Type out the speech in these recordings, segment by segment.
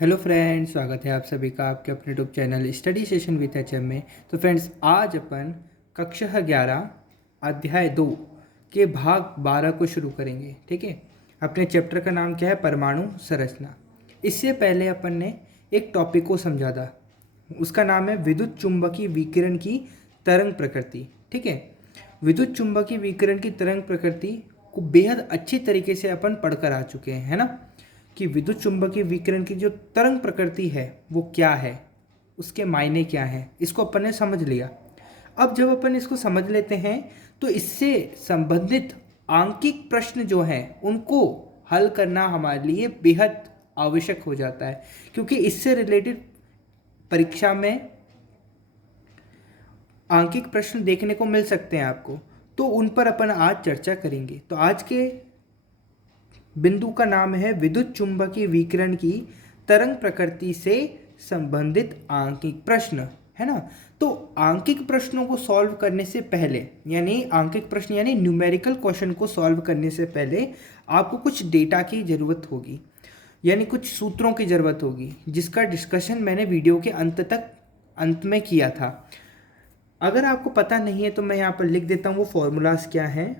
Hello friends, स्वागत है आप सभी का आपके अपने YouTube channel study session with HM में। तो फ्रेंड्स, आज अपन कक्षा 11 अध्याय 2 के भाग 12 को शुरू करेंगे। ठीक है, अपने चैप्टर का नाम क्या है? परमाणु संरचना। इससे पहले अपन ने एक टॉपिक को समझा था, उसका नाम है विद्युत चुंबकीय विकिरण की तरंग प्रकृति। ठीक है, विद्युत चुंबकीय विकिरण की तरंग प्रकृति को बेहद अच्छी तरीके से अपन पढ़कर आ चुके हैं, है ना, कि विद्युत चुंबकीय विकिरण की जो तरंग प्रकृति है वो क्या है, उसके मायने क्या हैं, इसको अपन ने समझ लिया। अब जब अपन इसको समझ लेते हैं तो इससे संबंधित आंकिक प्रश्न जो हैं उनको हल करना हमारे लिए बेहद आवश्यक हो जाता है, क्योंकि इससे रिलेटेड परीक्षा में आंकिक प्रश्न देखने को मिल सकते हैं आपको। तो उन पर अपन आज चर्चा करेंगे। तो आज के बिंदु का नाम है विद्युत चुंबकीय विकिरण की तरंग प्रकृति से संबंधित आंकिक प्रश्न, है ना। तो आंकिक प्रश्नों को सॉल्व करने से पहले, यानी आंकिक प्रश्न यानी न्यूमेरिकल क्वेश्चन को सॉल्व करने से पहले आपको कुछ डेटा की ज़रूरत होगी, यानी कुछ सूत्रों की ज़रूरत होगी, जिसका डिस्कशन मैंने वीडियो के अंत में किया था। अगर आपको पता नहीं है तो मैं यहाँ पर लिख देता हूँ वो फॉर्मूलाज क्या हैं।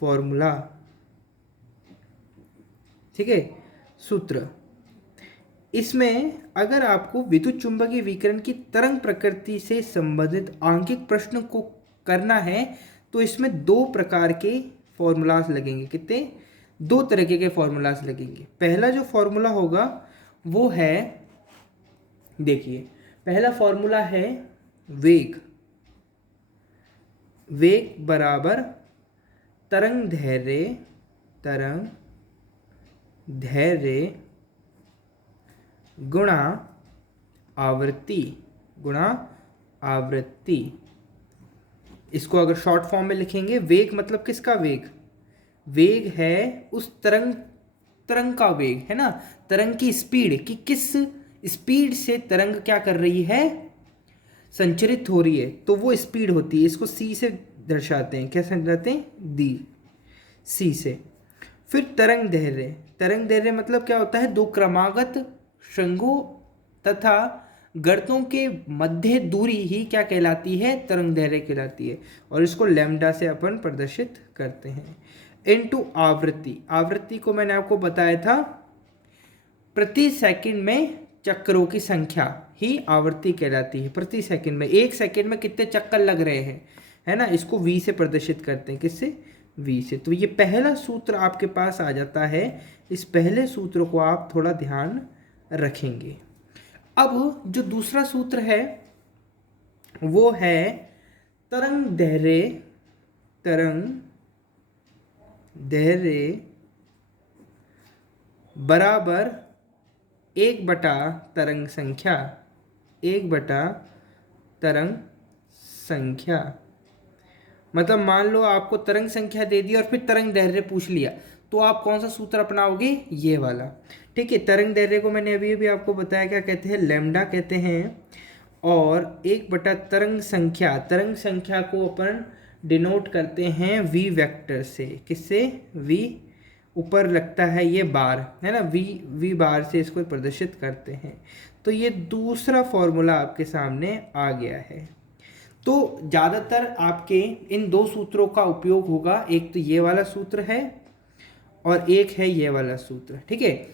फॉर्मूला, ठीक है, सूत्र। इसमें अगर आपको विद्युत चुंबकीय विकिरण की तरंग प्रकृति से संबंधित आंकिक प्रश्न को करना है तो इसमें दो प्रकार के फॉर्मूलाज लगेंगे। कितने? दो तरीके के फॉर्मूलाज लगेंगे। पहला जो फॉर्मूला होगा वो है, देखिए, पहला फॉर्मूला है वेग। वेग बराबर तरंग धैर्य गुणा आवृत्ति। इसको अगर शॉर्ट फॉर्म में लिखेंगे, वेग मतलब किसका वेग? वेग है उस तरंग का वेग, है ना, तरंग की स्पीड, कि किस स्पीड से तरंग क्या कर रही है, संचरित हो रही है, तो वो स्पीड होती है। इसको सी से दर्शाते हैं। कैसे दर्शाते हैं? दी, सी से। फिर तरंग दैर्ध्य मतलब क्या होता है? दो क्रमागत शंखों तथा गर्तों के मध्य दूरी ही क्या कहलाती है? तरंग दैर्ध्य कहलाती है। और इसको लैम्डा से अपन प्रदर्शित करते हैं। इनटू आवृत्ति को मैंने आपको बताया था, प्रति सेकंड में चक्रों की संख्या ही आवृत्ति कहलाती है। प्रति सेकंड में, एक सेकंड में कितने चक्कर लग रहे हैं, है ना, इसको वी से प्रदर्शित करते हैं। किससे? वी से। तो ये पहला सूत्र आपके पास आ जाता है। इस पहले सूत्र को आप थोड़ा ध्यान रखेंगे। अब जो दूसरा सूत्र है वो है तरंग दैर्ध्य बराबर 1/तरंग संख्या। मतलब मान लो आपको तरंग संख्या दे दी और फिर तरंग दैर्ध्य पूछ लिया, तो आप कौन सा सूत्र अपनाओगे? ये वाला। ठीक है, तरंग दैर्ध्य को मैंने अभी अभी आपको बताया, क्या कहते हैं? लैम्डा कहते हैं। और 1/तरंग संख्या को अपन डिनोट करते हैं वी वेक्टर से। किससे? वी, ऊपर लगता है ये बार, है ना, वी बार से इसको प्रदर्शित करते हैं। तो ये दूसरा फॉर्मूला आपके सामने आ गया है। तो ज़्यादातर आपके इन दो सूत्रों का उपयोग होगा। एक तो ये वाला सूत्र है और एक है ये वाला सूत्र। ठीक है,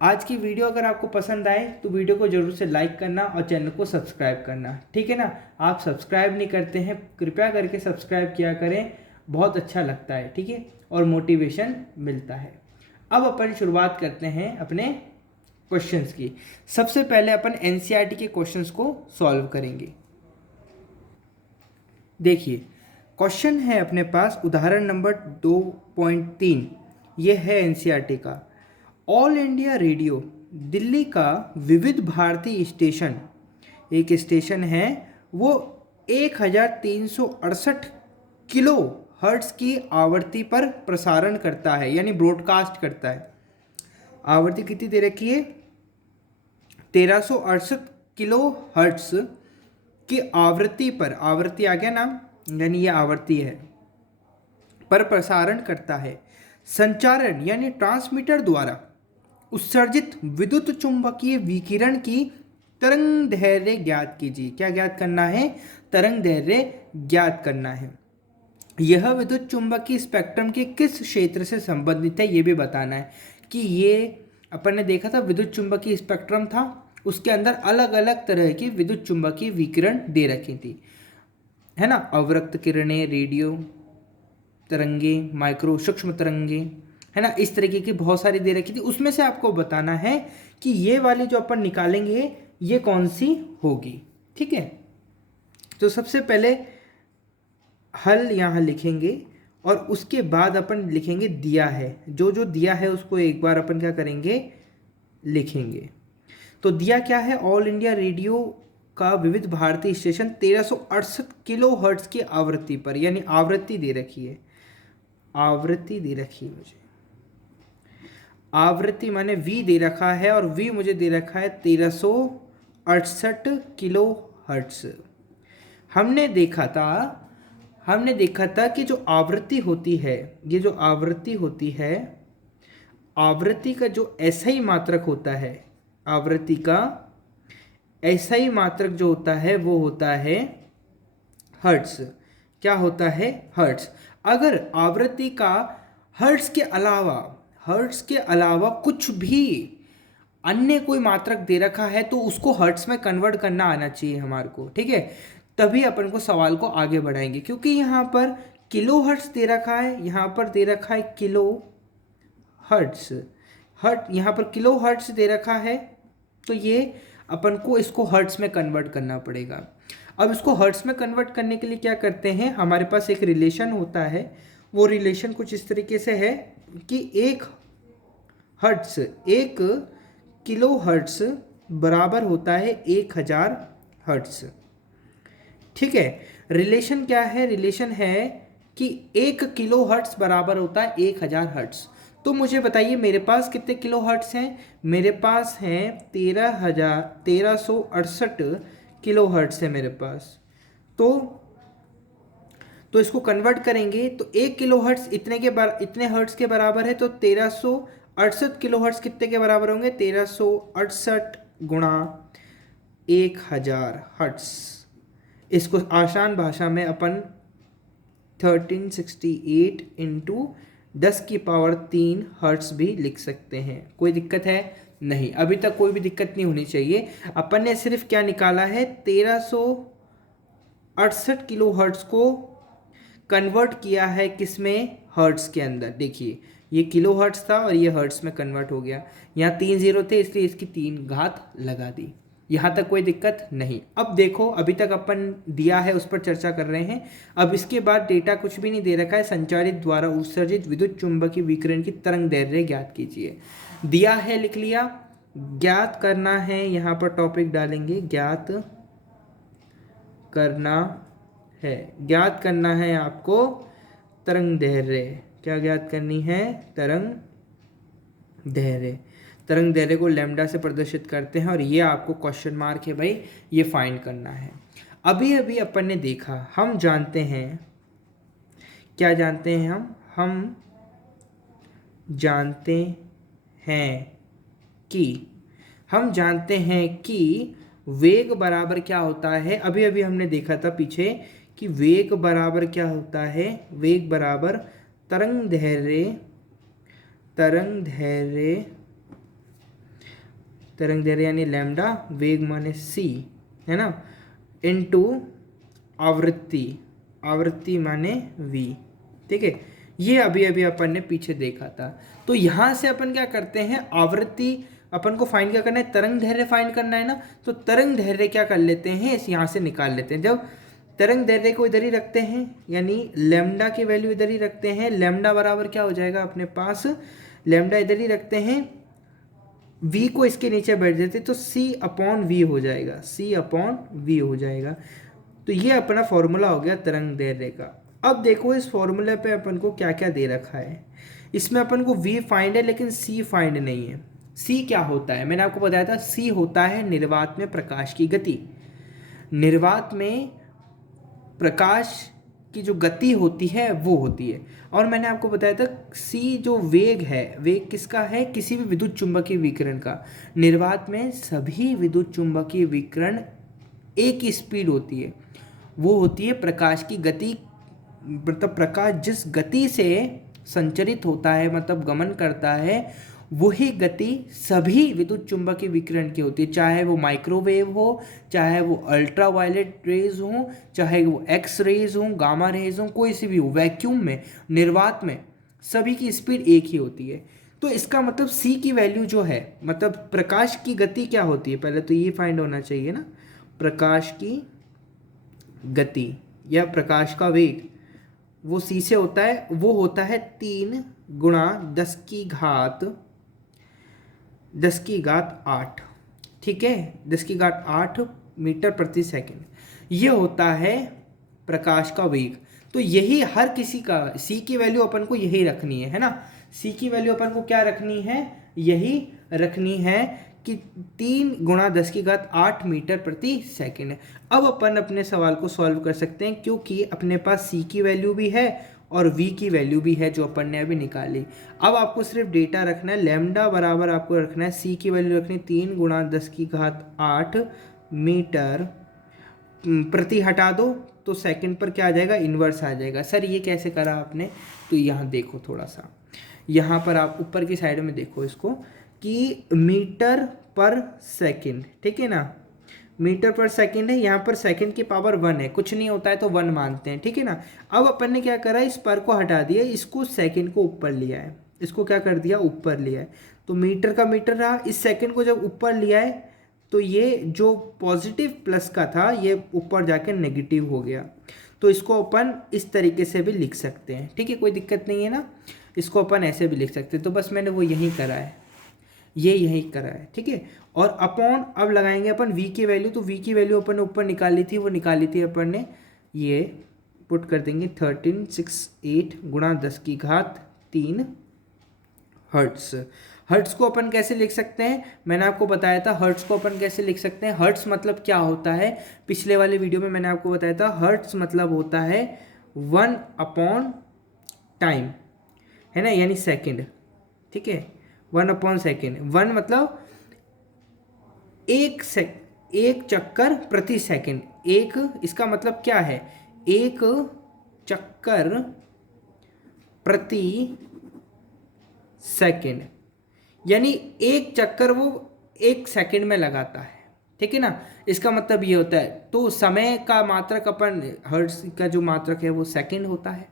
आज की वीडियो अगर आपको पसंद आए तो वीडियो को जरूर से लाइक करना और चैनल को सब्सक्राइब करना। ठीक है ना, आप सब्सक्राइब नहीं करते हैं, कृपया करके सब्सक्राइब किया करें, बहुत अच्छा लगता है। ठीक है, और मोटिवेशन मिलता है। अब अपन शुरुआत करते हैं अपने क्वेश्चंस की। सबसे पहले अपन एनसीईआरटी के क्वेश्चंस को सॉल्व करेंगे। देखिए, क्वेश्चन है अपने पास उदाहरण नंबर 2.3। ये है एनसीईआरटी का। ऑल इंडिया रेडियो दिल्ली का विविध भारती स्टेशन, एक स्टेशन है, वो 1368 किलो हर्ट्ज की आवृत्ति पर प्रसारण करता है, यानी ब्रॉडकास्ट करता है। आवृत्ति कितनी दे रखी है? 1368 किलो हर्ट्ज की आवृत्ति पर, आवृत्ति आ गया नाम, यानी ये आवृत्ति है, पर प्रसारण करता है। संचारण यानी ट्रांसमीटर द्वारा उत्सर्जित विद्युत चुंबकीय विकिरण की तरंग दैर्घ्य ज्ञात कीजिए। क्या ज्ञात करना है? तरंग दैर्घ्य ज्ञात करना है। यह विद्युत चुंबकीय स्पेक्ट्रम के किस क्षेत्र से संबंधित है, ये भी बताना है। कि ये अपन ने देखा था विद्युत चुंबकीय स्पेक्ट्रम था, उसके अंदर अलग अलग तरह की विद्युत चुंबकीय विकिरण दे रखी थी, है ना। अवरक्त किरणें, रेडियो तरंगे, माइक्रो सूक्ष्म तरंगे, है ना, इस तरीके की बहुत सारी दे रखी थी। उसमें से आपको बताना है कि ये वाली जो अपन निकालेंगे ये कौन सी होगी। ठीक है, तो सबसे पहले हल यहाँ लिखेंगे और उसके बाद अपन लिखेंगे दिया है। जो जो दिया है उसको एक बार अपन क्या करेंगे, लिखेंगे। तो दिया क्या है? ऑल इंडिया रेडियो का विविध भारती स्टेशन 1368 किलो हर्ट्ज की आवृत्ति पर, यानी आवृत्ति दे रखी है, आवृत्ति दे रखी है मुझे, आवृत्ति माने वी दे रखा है, और वी मुझे दे रखा है 1368 किलो हर्ट्ज। हमने देखा था कि जो आवृत्ति होती है, ये जो आवृत्ति होती है, आवृत्ति का जो एसआई मात्रक होता है, आवृत्ति का एसआई मात्रक जो होता है वो होता है हर्ट्ज। क्या होता है? हर्ट्ज। अगर आवृत्ति का हर्ट्ज के अलावा कुछ भी अन्य कोई मात्रक दे रखा है तो उसको हर्ट्ज में कन्वर्ट करना आना चाहिए हमारे को। ठीक है, तभी अपन को सवाल को आगे बढ़ाएंगे, क्योंकि यहाँ पर किलो हर्ट्ज दे रखा है, यहाँ पर दे रखा है किलो हर्ट्ज, यहाँ पर किलो हर्ट्ज दे रखा है, तो ये अपन को इसको हर्ट्ज में कन्वर्ट करना पड़ेगा। अब इसको हर्ट्ज में कन्वर्ट करने के लिए क्या करते हैं, हमारे पास एक रिलेशन होता है, वो रिलेशन कुछ इस तरीके से है कि एक किलो हर्ट्ज बराबर होता है 1000 हर्ट्ज। ठीक है, रिलेशन क्या है? रिलेशन है कि 1 किलो हर्ट्ज बराबर होता है 1000 हर्ट्ज। तो मुझे बताइए मेरे पास कितने किलो हर्ट्ज हैं? मेरे पास हैं 1368 किलो हर्ट्ज है मेरे पास। तो इसको कन्वर्ट करेंगे तो 1 किलो हर्ट्ज इतने हर्ट्ज के बराबर है, तो 1368 किलो हर्ट्ज कितने के बराबर होंगे? 1368 गुणा 1000 हर्ट्ज। इसको आसान भाषा में अपन 1368 इंटू 10⁻³ हर्ट्ज भी लिख सकते हैं। कोई दिक्कत है? नहीं, अभी तक कोई भी दिक्कत नहीं होनी चाहिए। अपन ने सिर्फ क्या निकाला है, 1368 किलो हर्ट्ज को कन्वर्ट किया है किसमें? हर्ट्ज के अंदर। देखिए ये किलो हर्ट्ज था और ये हर्ट्ज में कन्वर्ट हो गया, यहाँ 3 जीरो थे इसलिए इसकी 3 घात लगा दी। यहाँ तक कोई दिक्कत नहीं। अब देखो अभी तक अपन दिया है उस पर चर्चा कर रहे हैं। अब इसके बाद डेटा कुछ भी नहीं दे रखा है, संचारित द्वारा उत्सर्जित विद्युत चुंबकीय विकिरण की तरंग दैर्घ्य ज्ञात कीजिए। दिया है, लिख लिया, ज्ञात करना है, यहाँ पर टॉपिक डालेंगे ज्ञात करना है। ज्ञात करना है आपको तरंग दैर्घ्य। क्या ज्ञात करनी है? तरंग दैर्घ्य। तरंग दैर्घ्य को लैम्डा से प्रदर्शित करते हैं और ये आपको क्वेश्चन मार्क है भाई, ये फाइंड करना है। अभी अभी अपन ने देखा, हम जानते हैं, क्या जानते हैं हम जानते हैं कि वेग बराबर क्या होता है। अभी अभी हमने देखा था पीछे कि वेग बराबर क्या होता है, वेग बराबर तरंग दैर्घ्य यानी लैम्डा, वेग माने c, है ना, इनटू आवृत्ति माने v। ठीक है, ये अभी अभी अपन ने पीछे देखा था। तो यहाँ से अपन क्या करते हैं, आवृत्ति अपन को फाइंड क्या करना है, तरंग दैर्घ्य फाइंड करना है ना। तो तरंग दैर्घ्य क्या कर लेते हैं, इस यहाँ से निकाल लेते हैं। जब तरंग दैर्घ्य को इधर ही रखते हैं, यानी लैम्डा की वैल्यू इधर ही रखते हैं, लैम्डा बराबर क्या हो जाएगा अपने पास, लैम्डा इधर ही रखते हैं, v को इसके नीचे बैठ देते तो c/v हो जाएगा, c/v हो जाएगा। तो ये अपना फॉर्मूला हो गया तरंग दैर्घ्य का। अब देखो इस फॉर्मूले पे अपन को क्या क्या दे रखा है। इसमें अपन को v फाइंड है लेकिन c फाइंड नहीं है। c क्या होता है, मैंने आपको बताया था, c होता है निर्वात में प्रकाश की गति। निर्वात में प्रकाश की जो गति होती है वो होती है। और मैंने आपको बताया था सी जो वेग है, वेग किसका है, किसी भी विद्युत चुंबकीय विकिरण का। निर्वात में सभी विद्युत चुंबकीय विकिरण एक ही स्पीड होती है, वो होती है प्रकाश की गति। मतलब प्रकाश जिस गति से संचरित होता है, मतलब गमन करता है, वही गति सभी विद्युत चुंबकीय विकिरण की होती है, चाहे वो माइक्रोवेव हो, चाहे वो अल्ट्रा वायलेट रेज हो, चाहे वो एक्स रेज हो, गामा रेज हो, कोई सी भी हो, वैक्यूम में, निर्वात में, सभी की स्पीड एक ही होती है। तो इसका मतलब c की वैल्यू जो है, मतलब प्रकाश की गति क्या होती है, पहले तो ये फाइंड होना चाहिए ना, प्रकाश की गति या प्रकाश का वेग वो c से होता है, वो होता है 3 गुणा 10 की घात 8, ठीक है, 10 की घात 8 मीटर प्रति सेकंड, ये होता है प्रकाश का वेग। तो यही हर किसी का c की वैल्यू अपन को यही रखनी है ना, c की वैल्यू अपन को क्या रखनी है, यही रखनी है कि 3 गुणा 10 की घात 8 मीटर प्रति सेकंड। अब अपन अपने सवाल को सॉल्व कर सकते हैं, क्योंकि अपने पास c की वैल्यू भी है और v की वैल्यू भी है जो अपन ने अभी निकाली। अब आपको सिर्फ डेटा रखना है, लैम्डा बराबर आपको रखना है, c की वैल्यू रखनी 3 गुणा 10 की घात 8 मीटर प्रति, हटा दो तो सेकंड पर क्या आ जाएगा, इन्वर्स आ जाएगा। सर ये कैसे करा आपने, तो यहाँ देखो थोड़ा सा, यहाँ पर आप ऊपर की साइड में देखो इसको कि मीटर पर सेकंड, ठीक है ना, मीटर पर सेकंड है, यहाँ पर सेकंड की पावर 1 है, कुछ नहीं होता है तो 1 मानते हैं, ठीक है ना। अब अपन ने क्या करा, इस पर को हटा दिया, इसको सेकंड को ऊपर लिया है, इसको क्या कर दिया, ऊपर लिया है, तो मीटर का मीटर रहा। इस सेकंड को जब ऊपर लिया है तो ये जो पॉजिटिव प्लस का था ये ऊपर जाके नेगेटिव हो गया, तो इसको अपन इस तरीके से भी लिख सकते हैं, ठीक है, कोई दिक्कत नहीं है ना, इसको अपन ऐसे भी लिख सकते हैं। तो बस मैंने वो यही करा है, ये यही करा है, ठीक है। और अपॉन अब लगाएंगे अपन v की वैल्यू, तो v की वैल्यू अपन ने ऊपर निकाली थी, वो निकाली थी अपन ने, ये पुट कर देंगे 1368 गुणा 10 की घात 3 हर्ट्स। हर्ट्स को अपन कैसे लिख सकते हैं, मैंने आपको बताया था हर्ट्स को अपन कैसे लिख सकते हैं। हर्ट्स मतलब क्या होता है, पिछले वाले वीडियो में मैंने आपको बताया था, हर्ट्स मतलब होता है 1 अपॉन टाइम, है ना, यानी सेकंड, ठीक है, 1 अपॉन सेकेंड। 1 मतलब एक चक्कर प्रति सेकंड, एक, इसका मतलब क्या है, एक चक्कर प्रति सेकंड, यानी एक चक्कर वो 1 सेकंड में लगाता है, ठीक है ना, इसका मतलब ये होता है। तो समय का मात्रक अपन, हर्ट्ज का जो मात्रक है वो सेकंड होता है।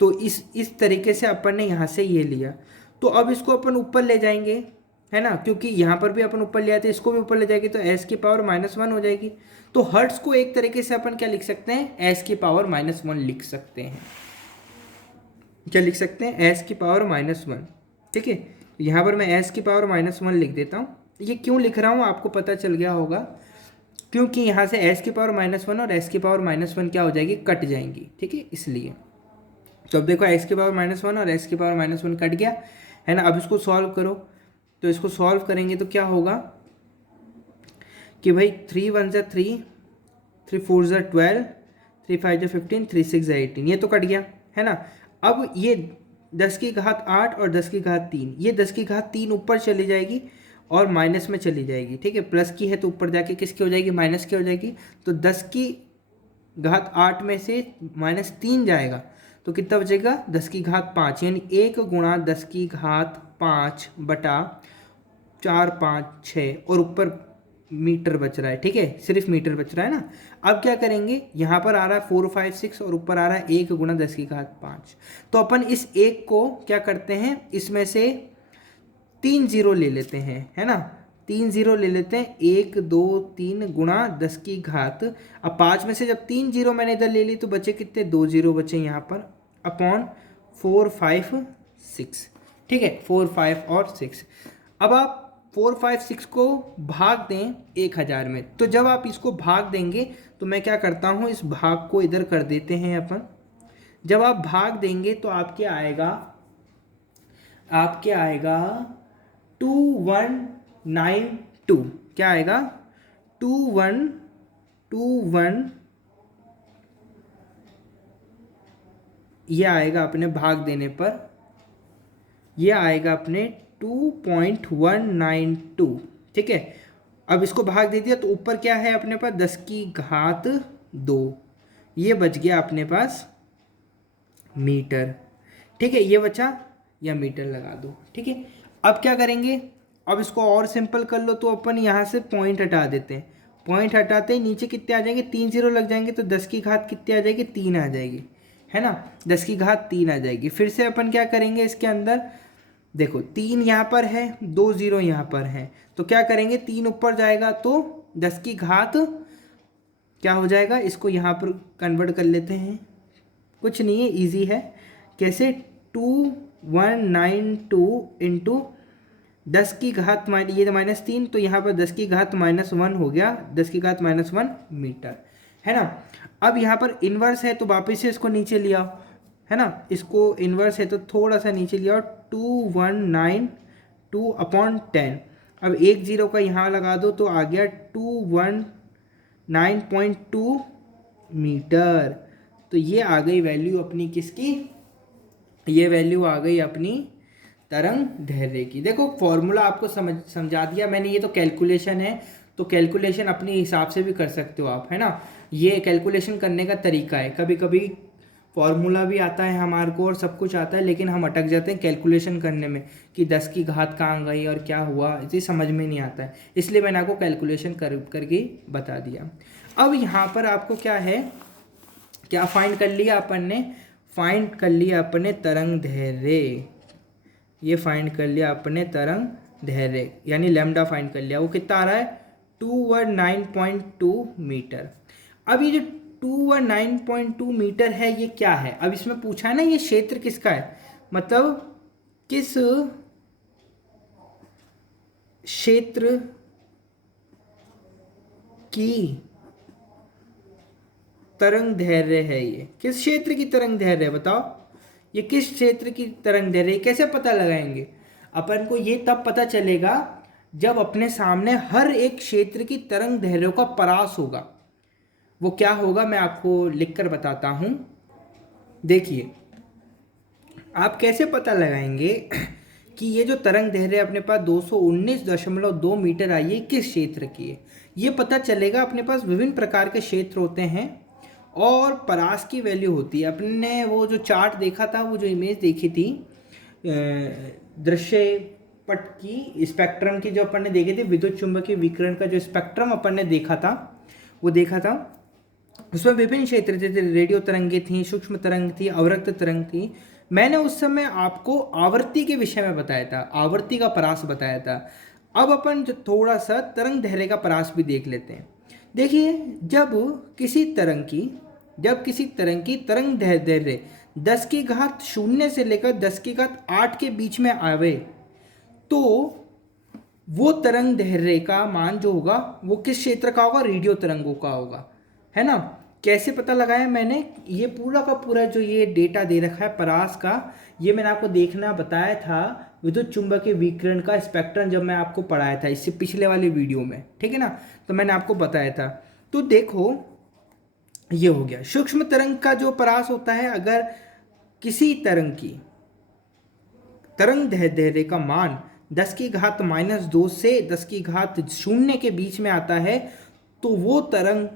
तो इस तरीके से अपन ने यहाँ से ये लिया, तो अब इसको अपन ऊपर ले जाएंगे, है ना, क्योंकि यहाँ पर भी अपन ऊपर ले आते, इसको भी ऊपर ले जाएंगे तो एस की पावर -1 हो जाएगी। तो हर्ट्ज को एक तरीके से अपन क्या लिख सकते हैं, एस की पावर -1 लिख सकते हैं, क्या लिख सकते हैं, एस की पावर -1, ठीक है। यहाँ पर मैं एस की पावर -1 लिख देता हूँ। ये क्यों लिख रहा हूँ आपको पता चल गया होगा, क्योंकि यहाँ से एस की पावर -1 और एस की पावर -1 क्या हो जाएगी, कट जाएंगी, ठीक है, इसलिए। तो अब देखो एक्स की पावर -1 और एक्स की पावर -1 कट गया, है ना। अब इसको सॉल्व करो, तो इसको सॉल्व करेंगे तो क्या होगा कि भाई 3 1 जा 3, 3 4 जा 12, 3 5 जा 15, 3 6 जा 18, ये तो कट गया, है ना। अब ये 10 की घात 8 और 10 की घात 3, ये 10 की घात 3 ऊपर चली जाएगी और माइनस में चली जाएगी, ठीक है, प्लस की है तो ऊपर जाके किसकी हो जाएगी, माइनस की हो जाएगी। तो 10 की घात 8 में से -3 जाएगा तो कितना बचेगा, 10 की घात 5, यानी 1 गुणा 10 की घात 5 बटा 4 5 6, और ऊपर मीटर बच रहा है, ठीक है, सिर्फ मीटर बच रहा है ना। अब क्या करेंगे, यहाँ पर आ रहा है 4 5 6 और ऊपर आ रहा है 1 गुणा 10 की घात 5, तो अपन इस 1 को क्या करते हैं, इसमें से 3 जीरो ले लेते हैं, है ना, 3 जीरो ले लेते हैं, 1 2 3 गुणा 10 की घात, अब 5 में से जब 3 जीरो मैंने इधर ले ली तो बचे कितने, 2 जीरो बचे यहाँ पर, अपॉन 4 5 6, ठीक है, 4 5 और 6। अब आप 4 5 6 को भाग दें 1000 में, तो जब आप इसको भाग देंगे तो मैं क्या करता हूँ, इस भाग को इधर कर देते हैं अपन। जब आप भाग देंगे तो आपके आएगा 2192, क्या आएगा, 2192 ये आएगा अपने भाग देने पर, ये आएगा अपने 2.192, ठीक है। अब इसको भाग दे दिया तो ऊपर क्या है अपने पास 10⁻², ये बच गया अपने पास मीटर, ठीक है। ये बचा, या मीटर लगा दो, ठीक है। अब क्या करेंगे, अब इसको और सिंपल कर लो, तो अपन यहाँ से पॉइंट हटा देते हैं। पॉइंट हटाते ही नीचे कितने आ जाएंगे, 3 0 लग जाएंगे, तो 10⁻³ कितनी आ जाएगी, 3 आ जाएगी, है ना। 10⁻³ आ जाएगी। फिर से अपन क्या करेंगे इसके अंदर, देखो 3 यहाँ पर है, 2 0 यहाँ पर है, तो क्या करेंगे, 3 ऊपर जाएगा तो 10⁻³ क्या हो जाएगा, इसको यहाँ पर कन्वर्ट कर लेते हैं। कुछ नहीं है, इजी है। कैसे, 2192 इंटू 10⁻⁻, ये -3, तो यहाँ पर 10⁻⁻1 हो गया, 10⁻⁻1 मीटर, है ना। अब यहाँ पर इन्वर्स है तो वापस से इसको नीचे लिया, है ना। इसको इन्वर्स है तो थोड़ा सा नीचे लिया, 2192/10। अब 1 0 का यहाँ लगा दो तो आ गया 219.2 मीटर। तो ये आ गई वैल्यू अपनी किसकी, ये वैल्यू आ गई अपनी तरंग दैर्ध्य की। देखो फॉर्मूला आपको समझा दिया मैंने, ये तो कैलकुलेशन है, तो कैलकुलेशन अपने हिसाब से भी कर सकते हो आप, है ना। ये कैलकुलेशन करने का तरीका है। कभी कभी फॉर्मूला भी आता है हमारे को और सब कुछ आता है, लेकिन हम अटक जाते हैं कैलकुलेशन करने में कि 10⁻³ कहाँ गई और क्या हुआ, इसे समझ में नहीं आता है। इसलिए मैंने आपको कैलकुलेशन करके बता दिया। अब यहाँ पर आपको क्या है, क्या फाइंड कर लिया अपन ने, फाइंड कर लिया अपने तरंग दैर्ध्य। ये फाइंड कर लिया अपने तरंग दैर्ध्य, यानी लैम्डा फाइंड कर लिया। वो कितना आ रहा है, 219.2 मीटर। अब ये जो 219.2 मीटर है ये क्या है, अब इसमें पूछा है ना ये क्षेत्र किसका है, मतलब किस क्षेत्र की तरंग दैर्ध्य है, ये किस क्षेत्र की तरंग दैर्ध्य है, बताओ ये किस क्षेत्र की तरंग दैर्ध्य, कैसे पता लगाएंगे अपन को, ये तब पता चलेगा जब अपने सामने हर एक क्षेत्र की तरंग दैर्ध्यों का परास होगा। वो क्या होगा मैं आपको लिखकर बताता हूं। देखिए आप कैसे पता लगाएंगे कि ये जो तरंग दैर्ध्य अपने पास 219.2 मीटर आई है किस क्षेत्र की है। ये पता चलेगा, अपने पास विभिन्न प्रकार के क्षेत्र होते हैं और परास की वैल्यू होती है। अपने वो जो चार्ट देखा था, वो जो इमेज देखी थी दृश्य पट की, स्पेक्ट्रम की जो अपन ने देखे थे, विद्युत चुंबकीय विकिरण का जो स्पेक्ट्रम अपन ने देखा था, वो देखा था, उसमें विभिन्न क्षेत्र जैसे रेडियो तरंगे थी, सूक्ष्म तरंग थी, अवरक्त तरंग थी। मैंने उस समय आपको आवर्ती के विषय में बताया था, आवर्ती का परास बताया था। अब अपन जो थोड़ा सा तरंग दैर्ध्य का परास भी देख लेते हैं। देखिए जब किसी तरंग की तरंग दैर्ध्य 10⁻0 से लेकर 10⁸ के बीच में आवे, तो वो तरंग दैर्ध्य का मान जो होगा वो किस क्षेत्र का होगा, रेडियो तरंगों का होगा, है ना। कैसे पता लगाया मैंने, ये पूरा का पूरा जो ये डेटा दे रखा है परास का, ये मैंने आपको देखना बताया था विद्युत चुंबकीय विकिरण का स्पेक्ट्रम, जब मैं आपको पढ़ाया था इससे पिछले वाले वीडियो में, ठीक है ना। तो मैंने आपको बताया था। तो देखो ये हो गया सूक्ष्म तरंग का जो परास होता है, अगर किसी तरंग की तरंग दैर्ध्य का मान 10⁻⁻2 से 10⁻0 के बीच में आता है, तो वो तरंग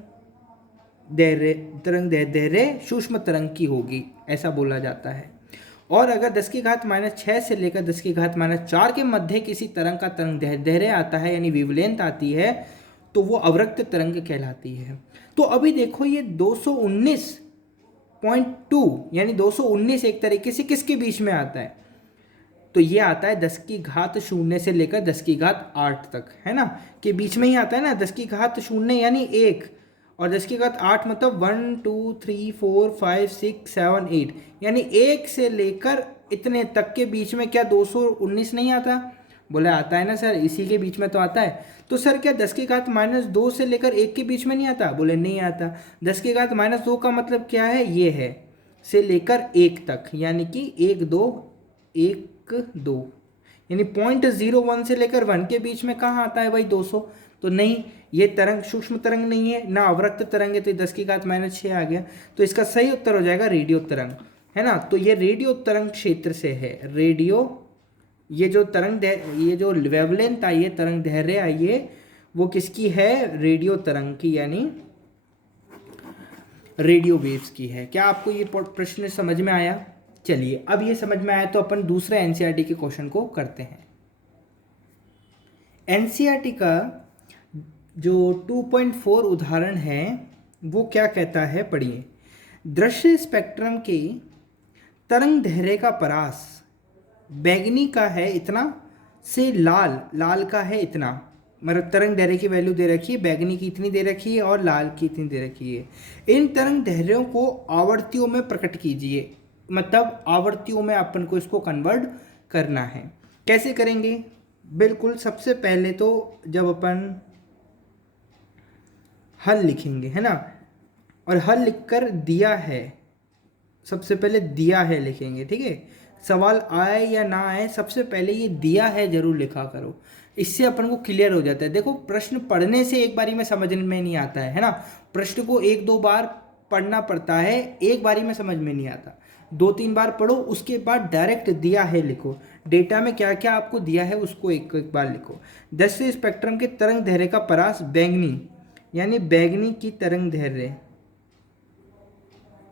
दैर्ध्य सूक्ष्म तरंग की होगी, ऐसा बोला जाता है। और अगर 10⁻6 से लेकर 10⁻4 के मध्य किसी तरंग का तरंग दैर्ध्य आता है, यानी वेवलेंथ आती है, तो वो अवरक्त तरंग कहलाती है। तो अभी देखो ये 219.2 यानी 219 एक तरीके से किसके बीच में आता है, तो ये आता है 10⁻0 से लेकर 10⁸ तक, है ना, के बीच में ही आता है ना। 10⁻0 यानी 1 और 10⁸ मतलब 1 2 3 4 5 6 7 8, यानी 1 से लेकर इतने तक के बीच में क्या 219 नहीं आता, बोले आता है ना सर, इसी के बीच में तो आता है। तो सर क्या 10⁻2 से लेकर 1 के बीच में नहीं आता, बोले नहीं आता। 10⁻2 का मतलब क्या है, ये है से लेकर 1 तक, यानी कि 1 2 यानी 0.01 से लेकर 1 के बीच में कहाँ आता है भाई 200, तो नहीं, ये तरंग सूक्ष्म तरंग नहीं है ना, अवरक्त तरंग है, तो 10⁻6 आ गया। तो इसका सही उत्तर हो जाएगा रेडियो तरंग। है ना। तो ये रेडियो तरंग क्षेत्र से है, रेडियो, ये जो ये जो वेवलेंथ आई है, तरंग दैर्घ्य आई है, वो किसकी है, रेडियो तरंग की, यानी रेडियो वेव्स की है। क्या आपको ये प्रश्न समझ में आया? चलिए, अब ये समझ में आया तो अपन दूसरे एनसीईआरटी के क्वेश्चन को करते हैं। एनसीईआरटी का जो 2.4 उदाहरण है वो क्या कहता है, पढ़िए। दृश्य स्पेक्ट्रम के तरंग दैर्घ्य का परास बैंगनी का है इतना से लाल का है इतना, मतलब तरंग दैर्घ्य की वैल्यू दे रखी है, बैंगनी की इतनी दे रखी है और लाल की इतनी दे रखी है। इन तरंग दैर्घ्यों को आवर्तियों में प्रकट कीजिए, मतलब आवर्तियों में अपन को इसको कन्वर्ट करना है। कैसे करेंगे? बिल्कुल, सबसे पहले तो जब अपन हल लिखेंगे, है ना, और हल लिखकर दिया है, सबसे पहले दिया है लिखेंगे, ठीक है। सवाल आए या ना आए, सबसे पहले ये दिया है जरूर लिखा करो, इससे अपन को क्लियर हो जाता है। देखो, प्रश्न पढ़ने से एक बारी में समझ में नहीं आता है ना, प्रश्न को एक दो बार पढ़ना पड़ता है, एक बारी में समझ में नहीं आता, 2-3 बार पढ़ो, उसके बाद डायरेक्ट दिया है लिखो। डेटा में क्या क्या आपको दिया है उसको एक एक बार लिखो। दृश्य स्पेक्ट्रम के तरंग दैर्घ्य का परास बैंगनी, यानी बैंगनी की तरंग दैर्घ्य,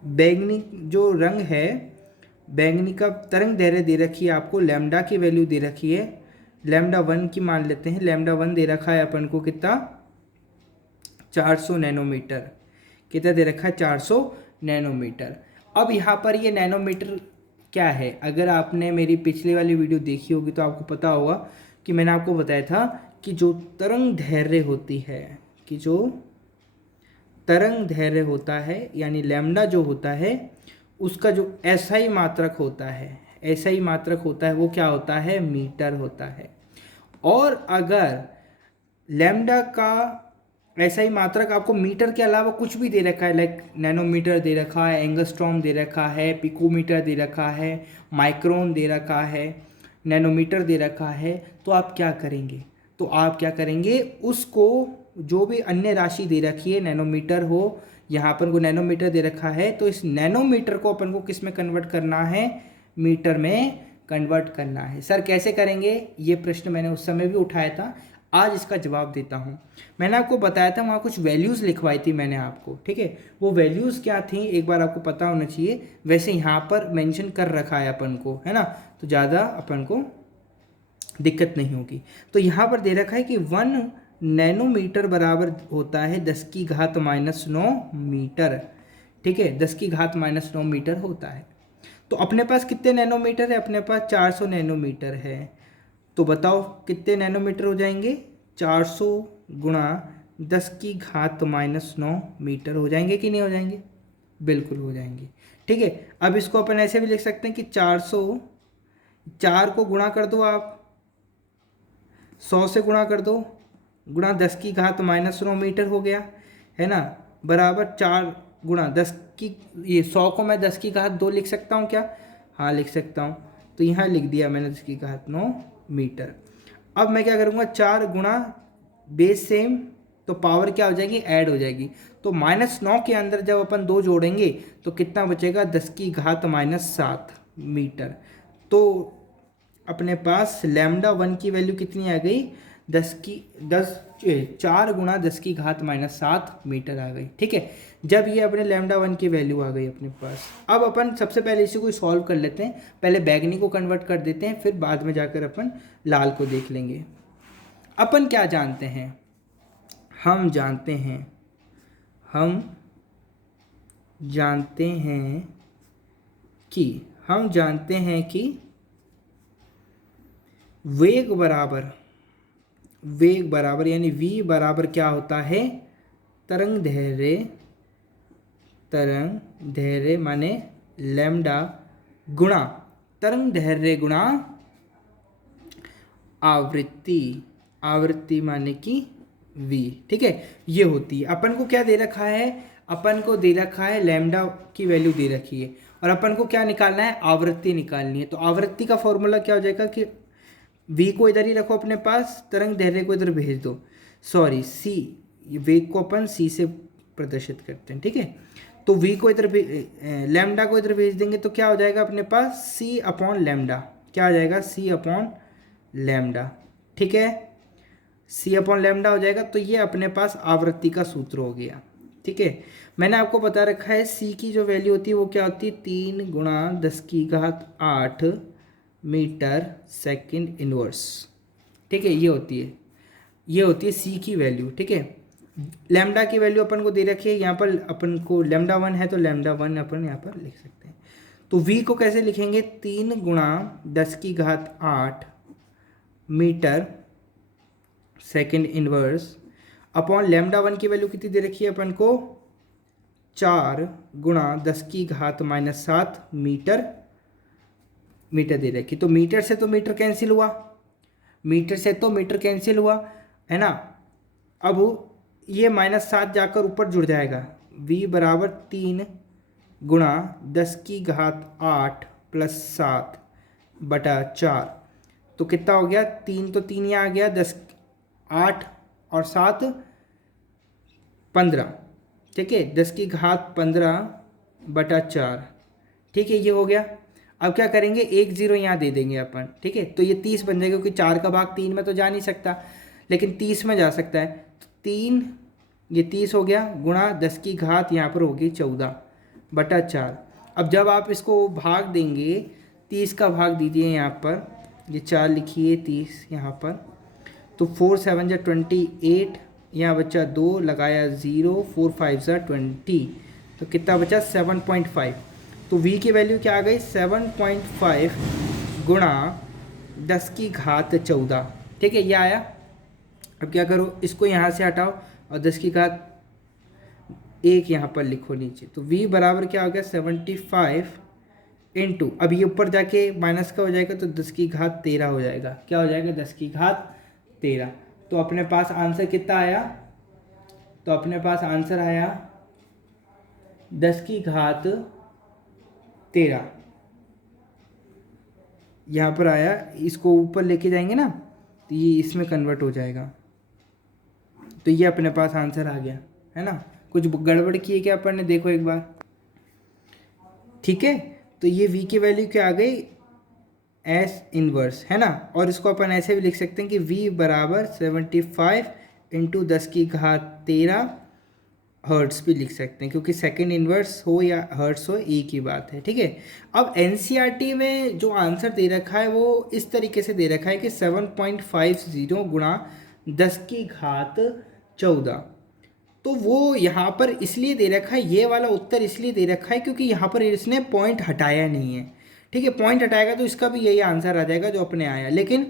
बैंगनी जो रंग है, बैंगनी का तरंग दैर्घ्य दे रखी है आपको, लैम्डा की वैल्यू दे रखी है, लैम्डा 1 की मान लेते हैं, लैम्डा 1 दे रखा है अपन को कितना, 400 नैनोमीटर। कितना दे रखा है, 400 नैनोमीटर। अब यहाँ पर ये नैनोमीटर क्या है, अगर आपने मेरी पिछली वाली वीडियो देखी होगी तो आपको पता होगा कि मैंने आपको बताया था कि जो तरंग दैर्घ्य होती है, कि जो तरंग दैर्घ्य होता है यानी लैम्डा जो होता है, उसका जो एसआई मात्रक होता है, एसआई मात्रक होता है वो क्या होता है, मीटर होता है। और अगर लैम्डा का एसआई मात्रक आपको मीटर के अलावा कुछ भी दे रखा है, लाइक नैनोमीटर दे रखा है, एंगस्ट्रॉम दे रखा है, पिकोमीटर दे रखा है, माइक्रोन दे रखा है, नैनोमीटर दे रखा है, तो आप क्या करेंगे, तो आप क्या करेंगे, उसको जो भी अन्य राशि दे रखी है, नैनोमीटर हो, यहाँ अपन को नैनोमीटर दे रखा है, तो इस नैनोमीटर को अपन को किस में कन्वर्ट करना है, मीटर में कन्वर्ट करना है। सर कैसे करेंगे, ये प्रश्न मैंने उस समय भी उठाया था, आज इसका जवाब देता हूँ। मैंने आपको बताया था, वहाँ कुछ वैल्यूज़ लिखवाई थी मैंने आपको, ठीक है। वो वैल्यूज़ क्या थी एक बार आपको पता होना चाहिए, वैसे यहाँ पर मेंशन कर रखा है अपन को, है ना, तो ज़्यादा अपन को दिक्कत नहीं होगी। तो यहाँ पर दे रखा है कि 1 नैनोमीटर बराबर होता है 10⁻⁻9 मीटर, ठीक है, 10⁻⁻9 मीटर होता है। तो अपने पास कितने नैनोमीटर है, अपने पास 400 नैनोमीटर है। तो बताओ कितने नैनोमीटर हो जाएंगे, 400 गुणा 10⁻⁻9 मीटर हो जाएंगे कि नहीं हो जाएंगे, बिल्कुल हो जाएंगे, ठीक है। अब इसको अपन ऐसे भी लिख सकते हैं कि 400, 4 को गुणा कर दो आप, 100 से गुणा कर दो, गुणा 10⁻⁻9 मीटर हो गया, है ना, बराबर 4 गुणा 10 की, ये 100 को मैं 10⁻2 लिख सकता हूँ क्या, हाँ लिख सकता हूँ, तो यहाँ लिख दिया मैंने 10⁻9 मीटर। अब मैं क्या करूँगा, 4 गुणा बेस सेम, तो पावर क्या हो जाएगी, ऐड हो जाएगी, तो -9 के अंदर जब अपन 2 जोड़ेंगे तो कितना बचेगा, 10⁻⁻7 मीटर। तो अपने पास लैम्डा 1 की वैल्यू कितनी आ गई, 4 गुणा 10⁻⁻7 मीटर आ गई, ठीक है। जब ये अपने लैम्डा 1 की वैल्यू आ गई अपने पास, अब अपन सबसे पहले इसी को सॉल्व कर लेते हैं, पहले बैगनी को कन्वर्ट कर देते हैं, फिर बाद में जाकर अपन लाल को देख लेंगे। अपन क्या जानते हैं, हम जानते हैं कि वेग बराबर यानी v बराबर क्या होता है, तरंग दैर्घ्य माने लैम्डा गुणा तरंग दैर्घ्य गुणा आवृत्ति माने कि v, ठीक है, ये होती है। अपन को क्या दे रखा है, अपन को दे रखा है लैम्डा की वैल्यू दे रखी है, और अपन को क्या निकालना है, आवृत्ति निकालनी है। तो आवृत्ति का फॉर्मूला क्या हो जाएगा कि v को इधर ही रखो अपने पास, तरंग दैर्घ्य को इधर भेज दो, सॉरी c, वेग को अपन c से प्रदर्शित करते हैं, ठीक है। तो v को इधर लैम्डा को इधर भेज देंगे तो क्या हो जाएगा अपने पास c अपॉन लैम्डा, क्या आ जाएगा c अपॉन लैम्डा, ठीक है, c अपॉन लैम्डा हो जाएगा। तो ये अपने पास आवृत्ति का सूत्र हो गया, ठीक है। मैंने आपको बता रखा है c की जो वैल्यू होती है वो क्या होती है 3 × 10⁸ मीटर सेकंड इनवर्स, ठीक है, ये होती है c की वैल्यू, ठीक है। लैम्डा की वैल्यू अपन को दे रखी है यहाँ पर, अपन को लैम्डा 1 है तो लैम्डा 1 अपन यहाँ पर लिख सकते हैं। तो v को कैसे लिखेंगे 3 × 10⁸ metre second inverse upon lambda 1 की वैल्यू कितनी दे रखी है अपन को 4 × 10⁻⁷ मीटर दे रखी। तो मीटर से तो मीटर कैंसिल हुआ, है ना। अब ये -7 जाकर ऊपर जुड़ जाएगा, v बराबर 3 × 10⁸ + 7 बटा 4, तो कितना हो गया 3 तो 3 यहाँ आ गया, 10 8 और 7 15, ठीक है, 10⁻15 बटा 4, ठीक है, ये हो गया। अब क्या करेंगे 1 0 यहाँ दे देंगे अपन, ठीक है, तो ये 30 बन जाएगा क्योंकि 4 का भाग 3 में तो जा नहीं सकता, लेकिन 30 में जा सकता है। तो 3 ये 30 हो गया गुणा 10 की घात यहाँ पर होगी 14 बटा 4। अब जब आप इसको भाग देंगे 30 का भाग दीजिए यहाँ पर, ये 4 लिखिए 30 यहाँ पर, तो 4 7 जा 28, यहाँ बचा 2 लगाया 0, 4 5 जा 20, तो कितना बचा 7.5। तो v की वैल्यू क्या आ गई 7.5 गुणा 10⁻14, ठीक है, ये आया। अब क्या करो इसको यहाँ से हटाओ और 10⁻1 यहाँ पर लिखो नीचे, तो v बराबर क्या हो गया 75 इंटू, अब ये ऊपर जाके माइनस का हो जाएगा तो 10⁻13 हो जाएगा, क्या हो जाएगा 10⁻13। तो अपने पास आंसर कितना आया, तो अपने पास आंसर आया 10⁻13 यहाँ पर आया। इसको ऊपर लेके जाएंगे ना तो ये इसमें कन्वर्ट हो जाएगा, तो ये अपने पास आंसर आ गया, है ना। कुछ गड़बड़ की है क्या अपन ने, देखो एक बार, ठीक है। तो ये v की वैल्यू क्या आ गई एस इनवर्स, है ना, और इसको अपन ऐसे भी लिख सकते हैं कि v बराबर 75 इंटू 10⁻13 हर्ट्स भी लिख सकते हैं, क्योंकि सेकंड इनवर्स हो या हर्ट्स हो एक ही बात है, ठीक है। अब एनसीईआरटी में जो आंसर दे रखा है वो इस तरीके से दे रखा है कि 7.50 गुणा 10⁻14, तो वो यहाँ पर इसलिए दे रखा है, ये वाला उत्तर इसलिए दे रखा है क्योंकि यहाँ पर इसने पॉइंट हटाया नहीं है, ठीक है। पॉइंट हटाएगा तो इसका भी यही आंसर आ जाएगा जो अपने आया, लेकिन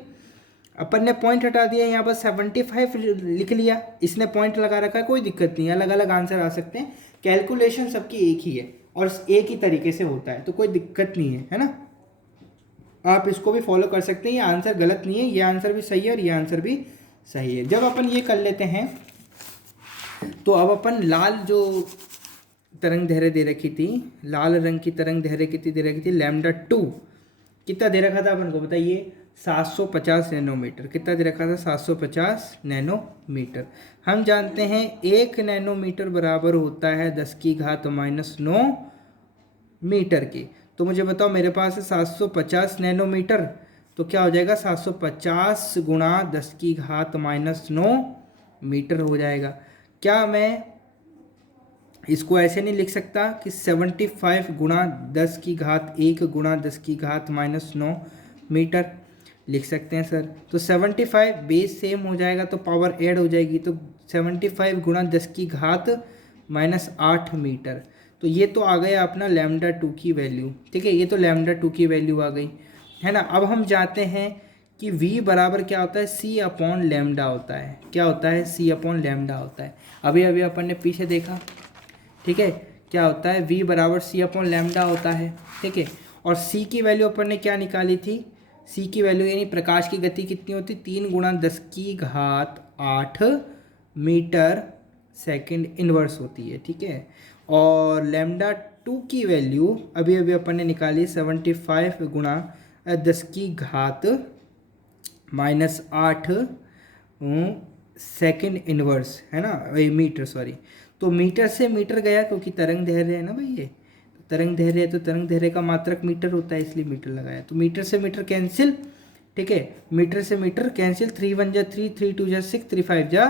अपन ने पॉइंट हटा दिया, यहाँ पर 75 लिख लिया, इसने पॉइंट लगा रखा है, कोई दिक्कत नहीं है, अलग अलग आंसर आ सकते हैं, कैलकुलेशन सबकी एक ही है और एक ही तरीके से होता है, तो कोई दिक्कत नहीं है ना। आप इसको भी फॉलो कर सकते हैं, ये आंसर गलत नहीं है, ये आंसर भी सही है और ये आंसर भी सही है। जब अपन ये कर लेते हैं तो अब अपन लाल जो तरंग दैर्घ्य दे रखी थी, लाल रंग की तरंग दैर्घ्य कितनी दे रखी थी λ2, कितना दे रखा था अपन को बताइए 750 नैनोमीटर, कितना दे रखा था 750 नैनोमीटर। हम जानते हैं 1 नैनोमीटर बराबर होता है 10⁻⁹ मीटर के। तो मुझे बताओ मेरे पास है 750 नैनोमीटर, तो क्या हो जाएगा 750 गुणा 10⁻⁹ मीटर हो जाएगा। क्या मैं इसको ऐसे नहीं लिख सकता कि 75 गुणा 10⁻1 गुणा 10⁻⁹ मीटर, लिख सकते हैं सर। तो 75 बेस सेम हो जाएगा तो पावर ऐड हो जाएगी, तो 75 गुणा 10⁻⁸ मीटर। तो ये तो आ गया अपना λ2 की वैल्यू, ठीक है, ये तो λ2 की वैल्यू आ गई, है ना। अब हम जाते हैं कि v बराबर क्या होता है c अपॉन लैम्डा होता है, क्या होता है c अपॉन लैम्डा होता है। अभी अभी अपन ने पीछे देखा, ठीक है, क्या होता है v बराबर c अपॉन लैम्डा होता है, ठीक है। और c की वैल्यू अपन ने क्या निकाली थी, c की वैल्यू यानी प्रकाश की गति कितनी होती 3 × 10⁸ मीटर सेकंड इनवर्स होती है, ठीक है। और λ2 की वैल्यू अभी अभी अपन ने निकाली 75 गुणा 10⁻⁸ सेकंड इनवर्स, है ना, मीटर सॉरी। तो मीटर से मीटर गया क्योंकि तरंग दैर्घ्य है ना भाई ये, तरंग दैर्घ्य है तो तरंग दैर्घ्य का मात्रक मीटर होता है इसलिए मीटर लगाया। तो मीटर से मीटर कैंसिल, ठीक है, मीटर से मीटर कैंसिल, 3 1 जा 3, 3 2 जा 6, 3 5 जा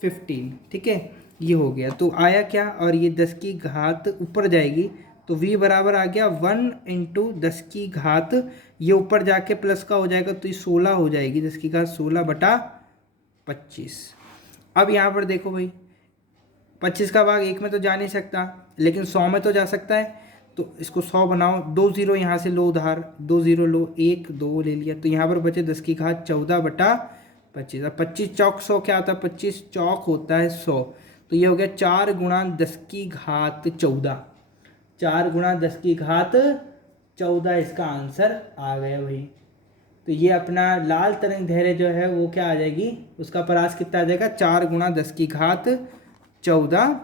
15, ठीक है, ये हो गया। तो आया क्या, और ये 10 की घात ऊपर जाएगी तो v बराबर आ गया 1 इंटू 10 की घात, ये ऊपर जाके प्लस का हो जाएगा तो ये 16 हो जाएगी, 10 की घात 16 बटा 25। अब यहाँ पर देखो भाई 25 का भाग 1 में तो जा नहीं सकता लेकिन 100 में तो जा सकता है, तो इसको 100 बनाओ, 2 जीरो यहाँ से लो उधार, 2 जीरो लो, 1 2 ले लिया, तो यहाँ पर बचे 10 की घात 14 बटा 25। अब 25 चौक 100 क्या होता है, 25 चौक होता है 100, तो ये हो गया 4 गुणा 10 की घात 14, 4 गुणा 10 की घात 14 इसका आंसर आ गया भाई। तो ये अपना लाल तरंग दैर्घ्य जो है वो क्या आ जाएगी, उसका परास कितना आ जाएगा, 4 गुणा 10 की घात 14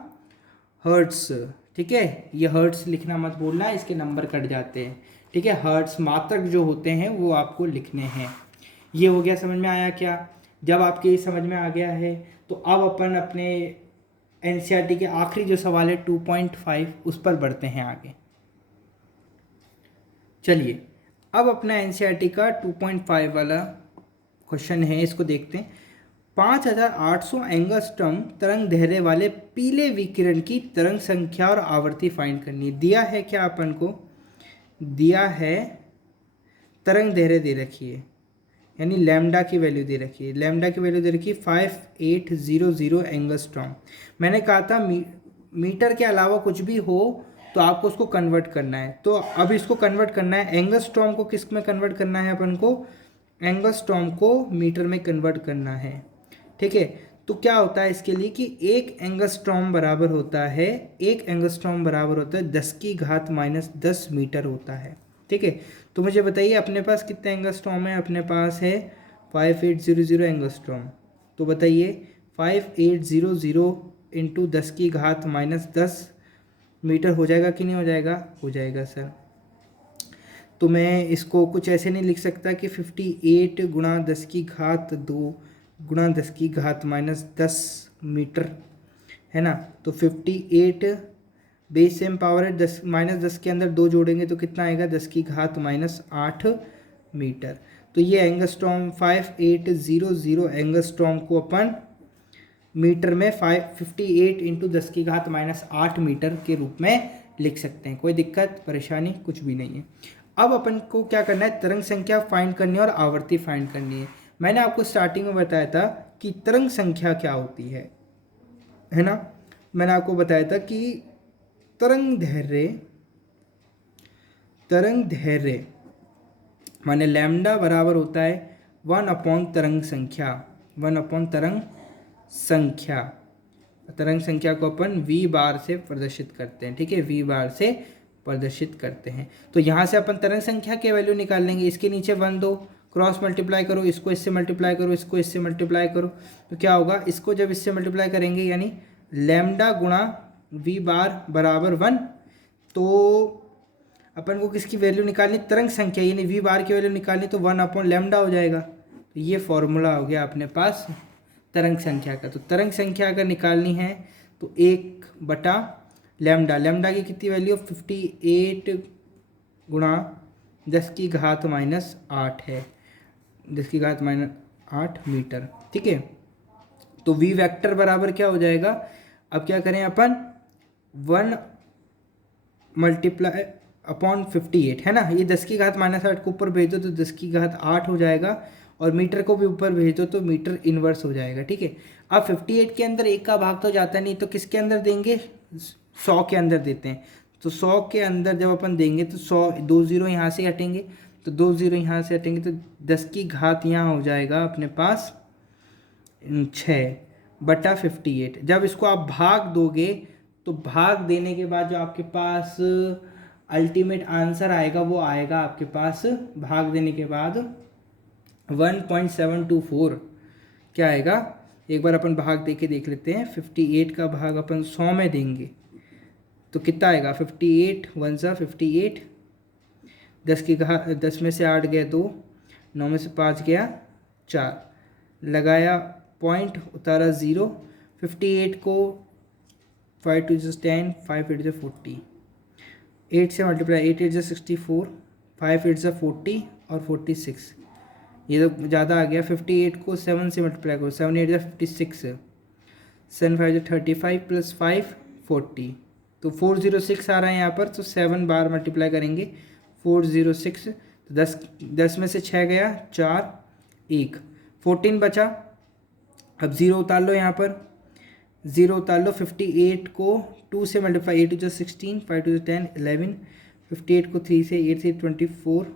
हर्ट्स, ठीक है। ये हर्ट्स लिखना मत भूलना, इसके नंबर कट जाते हैं, ठीक है। हर्ट्स मात्रक जो होते हैं वो आपको लिखने हैं। ये हो गया, समझ में आया क्या। जब आपके ये समझ में आ गया है तो अब अपन अपने एनसीईआरटी के आखिरी जो सवाल है 2.5 उस पर बढ़ते हैं आगे। चलिए अब अपना एनसीईआरटी का 2.5 वाला क्वेश्चन है, इसको देखते हैं। 5800 एंगस्ट्रॉम तरंग दैर्घ्य वाले पीले विकिरण की तरंग संख्या और आवर्ती फाइंड करनी है। दिया है क्या अपन को, दिया है तरंग दैर्घ्य दे रखी है, यानी लैम्डा की वैल्यू दे रखी है, लैम्डा की वैल्यू दे रखी है 5800 एंगस्ट्रॉम। मैंने कहा था मीटर के अलावा कुछ भी हो तो आपको उसको कन्वर्ट करना है, तो अब इसको कन्वर्ट करना है, एंगस्ट्रॉम को किस में कन्वर्ट करना है अपन को, एंगस्ट्रॉम को मीटर में कन्वर्ट करना है, ठीक है। तो क्या होता है इसके लिए कि एक एंगस्ट्रॉम बराबर होता है, एक एंगस्ट्रॉम बराबर होता है 10 की घात -10 मीटर होता है, ठीक है। तो मुझे बताइए अपने पास कितने एंगस्ट्रॉम है, अपने पास है 5800 एंगस्ट्रॉम। तो बताइए 5800 इंटू 10 की घात -10 मीटर हो जाएगा कि नहीं हो जाएगा, हो जाएगा सर। तो मैं इसको कुछ ऐसे नहीं लिख सकता कि 58 गुणा 10 की घात 2 गुणा 10 की घात -10 मीटर, है ना। तो 58 बेस सेम पावर है, 10 -10 के अंदर 2 जोड़ेंगे तो कितना आएगा, 10 की घात -8 मीटर। तो ये एंगस्ट्रॉम 5800 एंगस्ट्रॉम को अपन मीटर में 58 इंटू 10 की घात -8 मीटर के रूप में लिख सकते हैं। कोई दिक्कत परेशानी कुछ भी नहीं है। अब अपन को क्या करना है, तरंग संख्या फाइंड करनी है और आवर्ती फाइंड करनी है। मैंने आपको स्टार्टिंग में बताया था कि तरंग संख्या क्या होती है ना। मैंने आपको बताया था कि तरंग दैर्घ्य माने लैम्डा बराबर होता है 1 तरंग संख्या, 1 तरंग संख्या। तरंग संख्या को अपन v बार से प्रदर्शित करते हैं, ठीक है, v बार से प्रदर्शित करते हैं। तो यहाँ से अपन तरंग संख्या के वैल्यू निकाल लेंगे, इसके नीचे 1 2 क्रॉस मल्टीप्लाई करो, इसको इससे मल्टीप्लाई करो, इसको इससे मल्टीप्लाई करो, तो क्या होगा, इसको जब इससे मल्टीप्लाई करेंगे यानी लैम्डा गुणा v बार बराबर 1, तो अपन को किसकी वैल्यू निकालनी, तरंग संख्या यानी v बार की वैल्यू निकालनी, तो 1/λ हो जाएगा। तो ये फॉर्मूला हो गया अपने पास तरंग संख्या का। तो तरंग संख्या अगर निकालनी है तो 1/λ, लैम्डा की कितनी वैल्यू 58 गुणा 10 की घात -8 है, 10 की घात -8 मीटर, ठीक है। तो v वेक्टर बराबर क्या हो जाएगा, अब क्या करें अपन 1 मल्टीप्लाई अपॉन 58, है ना। ये 10 की घात -8 को ऊपर भेज दो तो 10 की घात 8 हो जाएगा, और मीटर को भी ऊपर भेज दो तो मीटर इन्वर्स हो जाएगा, ठीक है। अब 58 के अंदर 1 का भाग तो जाता नहीं, तो किसके अंदर देंगे, 100 के अंदर देते हैं। तो 100 के अंदर जब अपन देंगे तो 100 2 जीरो यहाँ से हटेंगे, तो 2 जीरो यहाँ से हटेंगे, तो 10 की घात यहाँ हो जाएगा अपने पास 6/58। जब इसको आप भाग दोगे तो भाग देने के बाद जो आपके पास अल्टीमेट आंसर आएगा वो आएगा आपके पास, भाग देने के बाद 1.724 क्या आएगा, एक बार अपन भाग दे के देख लेते हैं। 58 का भाग अपन 100 में देंगे तो कितना आएगा, 58 1 सा 58, 10 की घात 10 में से 8 गया 2, 9 में से 5 गया 4, लगाया पॉइंट, उतारा 0, 58 को 5 2 is 10, 5 8 is 40, 8 से मल्टीप्लाई, 8 8 is 64, 5 8 is 40 और 46, ये तो ज़्यादा आ गया। 58 को 7 से मल्टीप्लाई करो, 7 8 is 56, 7 5 is 35 प्लस 5 40, तो 406 आ रहा है यहाँ पर। तो 7 बार मल्टीप्लाई करेंगे 406, तो 10 में से 6 गया, 4 1, 14 बचा। अब ज़ीरो उतार लो यहाँ पर, ज़ीरो उतार लो। 58 को 2 से मल्टीप्लाई, 8 2 16, 5 2 10 11, 58 को 3 से, 8 से 24,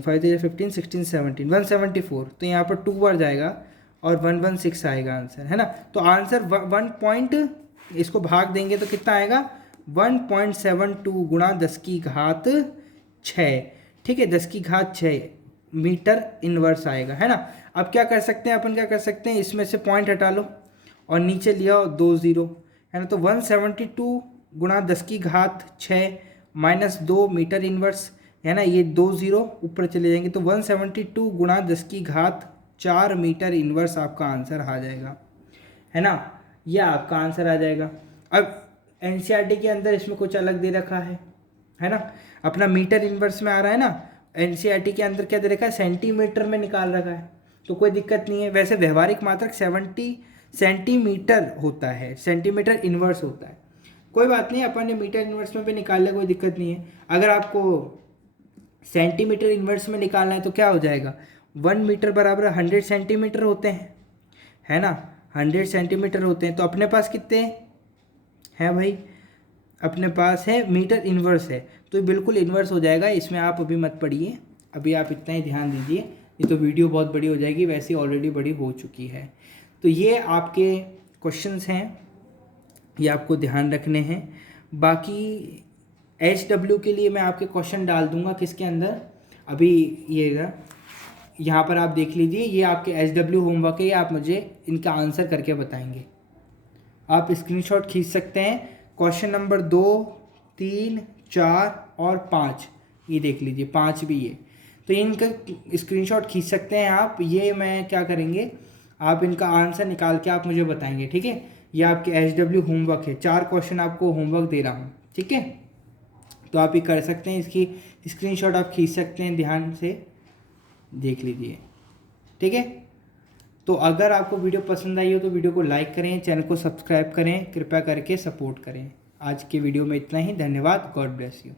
5 3 15 16 17, 174। तो यहाँ पर 2 बार जाएगा और 116 आएगा आंसर, है ना। तो आंसर 1 पॉइंट, इसको भाग देंगे तो कितना आएगा, 1.72 गुणा 10 की घात 6, ठीक है, 10 की घात 6 मीटर इनवर्स आएगा, है ना। अब क्या कर सकते हैं अपन, क्या कर सकते हैं, इसमें से पॉइंट हटा लो और नीचे लिया 2 0, है ना। तो 172 गुणा 10 की घात 6 माइनस 2 मीटर इनवर्स, है ना, ये 2 0 ऊपर चले जाएंगे। तो 172 गुणा 10 की घात 4 मीटर इनवर्स आपका आंसर आ जाएगा, है ना, यह आपका आंसर आ जाएगा। अब एनसीईआरटी के अंदर इसमें कुछ अलग दे रखा है ना, अपना मीटर इनवर्स में आ रहा है ना। एनसीईआरटी के अंदर क्या दे रखा है, सेंटीमीटर में निकाल रखा है, तो कोई दिक्कत नहीं है। वैसे व्यवहारिक मात्रक 70 सेंटीमीटर होता है, सेंटीमीटर इनवर्स होता है, कोई बात नहीं, अपन ने मीटर इनवर्स में भी निकाल लिया, कोई दिक्कत नहीं है। अगर आपको सेंटीमीटर इनवर्स में निकालना है तो क्या हो जाएगा, 1 मीटर बराबर 100 सेंटीमीटर होते हैं, है ना, 100 सेंटीमीटर होते हैं। तो अपने पास कितने हैं भाई, अपने पास है मीटर इनवर्स है, तो बिल्कुल इन्वर्स हो जाएगा। इसमें आप अभी मत पढ़िए, अभी आप इतना ही ध्यान दीजिए, ये तो वीडियो बहुत बड़ी हो जाएगी, वैसे ऑलरेडी बड़ी हो चुकी है। तो ये आपके क्वेश्चंस हैं, ये आपको ध्यान रखने हैं। बाकी HW के लिए मैं आपके क्वेश्चन डाल दूंगा किसके अंदर, अभी ये यहाँ पर आप देख लीजिए, ये आपके HW होमवर्क है, ये आप मुझे इनका आंसर करके बताएंगे। आप स्क्रीनशॉट खींच सकते हैं, क्वेश्चन नंबर 2 3 4 और 5, ये देख लीजिए, 5 भी ये, तो इनका स्क्रीनशॉट खींच सकते हैं आप। ये मैं क्या करेंगे, आप इनका आंसर निकाल के आप मुझे बताएंगे, ठीक है। ये आपके HW होमवर्क है, 4 क्वेश्चन आपको होमवर्क दे रहा हूँ, ठीक है। तो आप ये कर सकते हैं, इसकी स्क्रीनशॉट आप खींच सकते हैं, ध्यान से देख लीजिए, ठीक है। तो अगर आपको वीडियो पसंद आई हो तो वीडियो को लाइक करें, चैनल को सब्सक्राइब करें, कृपया करके सपोर्ट करें। आज के वीडियो में इतना ही, धन्यवाद, गॉड ब्लेस यू।